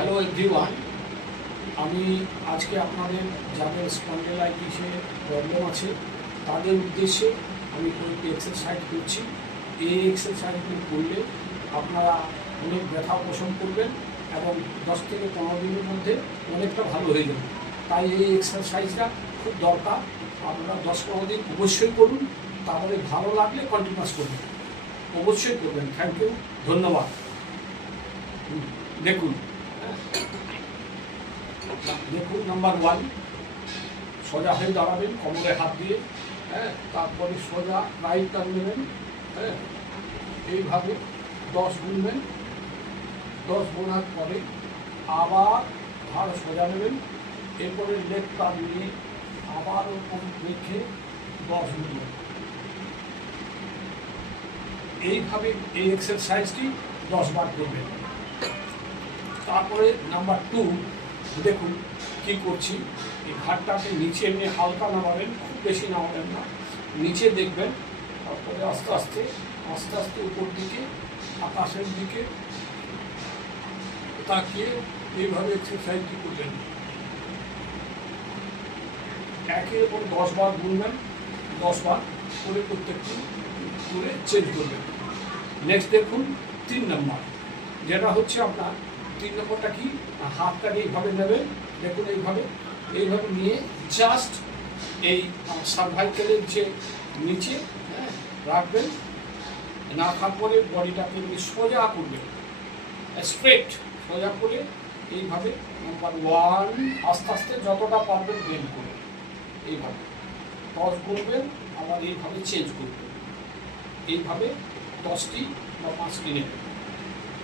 Hello everyone, আমি আজকে আপনাদের যাদের স্পন্ডেলাইটিসের প্রবলেম আছে তাদের উদ্দেশ্যে আমি কয়েকটি এক্সারসাইজ করছি। এই এক্সারসাইজগুলো করলে আপনারা অনেক ব্যথা উপশম করবেন এবং 10 থেকে 15 দিনের মধ্যে অনেকটা ভালো হয়ে যাবে। তাই এই এক্সারসাইজটা খুব দরকার। আপনারা 10-15 দিন অবশ্যই করুন, তারপরে ভালো লাগলে কন্টিনিউয়াস করবেন, অবশ্যই করবেন। থ্যাংক ইউ, ধন্যবাদ। দেখুন নাম্বার 1, সোজা হয়ে দাঁড়াবেন কোমরে হাত দিয়ে। তারপরে সোজা রাইট টার্ন নেবেন। এইভাবে 10 গুনবেন। 10 গোনার পরে আবার ঘাড় সোজা নেবেন। এরপরে লেফট টার্ন নিয়ে আবার ওরকম রেখে 10 গুনবেন। এইভাবে এই এক্সারসাইজটি 10 বার করবেন। তারপরে নাম্বার 2, দেখুন কি করছি। এই ঘাটটাকে নিচে নিয়ে হালকা নামাবেন, খুব বেশি নামাবেন না, নিচে দেখবেন। তারপরে আস্তে আস্তে উপর দিকে আকাশের দিকে তাকিয়ে এইভাবে এক্সারসাইজটি করবেন। একের ওপর 10 বার গুনবেন, 10 বার করে প্রত্যেকটি করে চেঞ্জ করবেন। নেক্সট দেখুন 3 নম্বর, যেটা হচ্ছে আপনার 3 নম্বরটা কি, হাতটাকে এইভাবে নেবেন। দেখুন এইভাবে নিয়ে জাস্ট এই সার্ভাইকেলের যে নিচে রাখবেন। রাখার পরে বডিটাকে সোজা করবেন, স্ট্রেট সোজা করে এইভাবে নাম্বার 1 আস্তে আস্তে যতটা পারবেন বেন্ড করে এইভাবে 10 করবেন, আবার এইভাবে চেঞ্জ করবেন। এইভাবে 10টি বা 5টি নেবেন,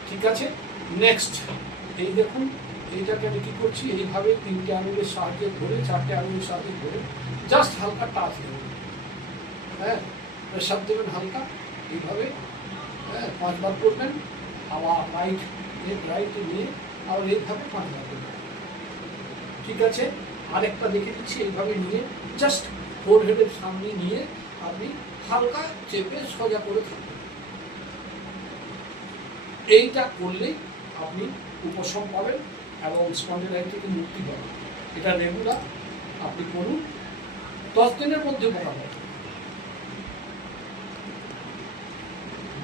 ঠিক আছে। নেক্সট এই দেখুন, এইটাকে আমি কী করছি, এইভাবে 3টে আঙুলের সাহায্যে ধরে 4টে আঙুলের সাহায্যে ধরে জাস্ট হালকা টাচ দেবেন। প্রেশার দেবেন হালকা, এইভাবে 5 বার করবেন। আবার রাইটে নিয়ে আবার এইভাবে 5 বার করবেন, ঠিক আছে। আরেকটা দেখে দিচ্ছি, এইভাবে নিয়ে জাস্ট ফোরহেডের সামনে নিয়ে আপনি হালকা চেপে সোজা করে থাকবেন। এইটা করলেই আপনি উপশম পাবেন এবং স্পন্ডিলাইটিস থেকে মুক্তি পাবেন। এটা রেগুলার আপনি করুন, 10 দিনের মধ্যে উপকার হবে।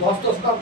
10 বার